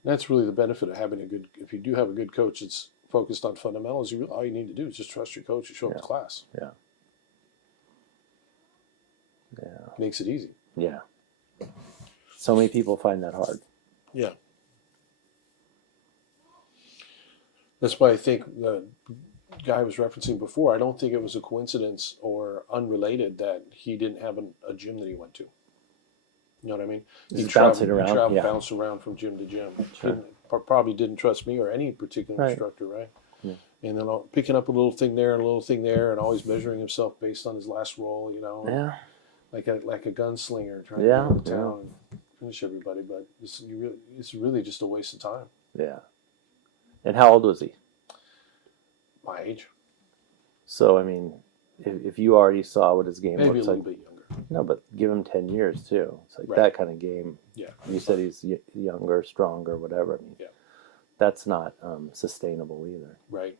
That's really the benefit of having if you do have a good coach that's focused on fundamentals, all you need to do is just trust your coach and show up to class. Yeah. Yeah. Makes it easy. Yeah. So many people find that hard. Yeah. That's why I think the guy I was referencing before, I don't think it was a coincidence or unrelated that he didn't have a gym that he went to. You know what I mean? Just bouncing around, yeah. Bounce around from gym to gym. Sure. Probably didn't trust me or any particular Right. instructor, right? Yeah. And then picking up a little thing there and a little thing there, and always measuring himself based on his last roll, you know, Yeah. like a gunslinger trying Yeah, to go to town and finish everybody. But it's really just a waste of time. Yeah. And how old was he? My age, So, I mean, if you already saw what his game maybe a looks little like, bit younger. no, but give him 10 years too. It's like Right. that kind of game. Yeah, You said he's younger, stronger, whatever. I mean, Yeah. that's not sustainable either. right.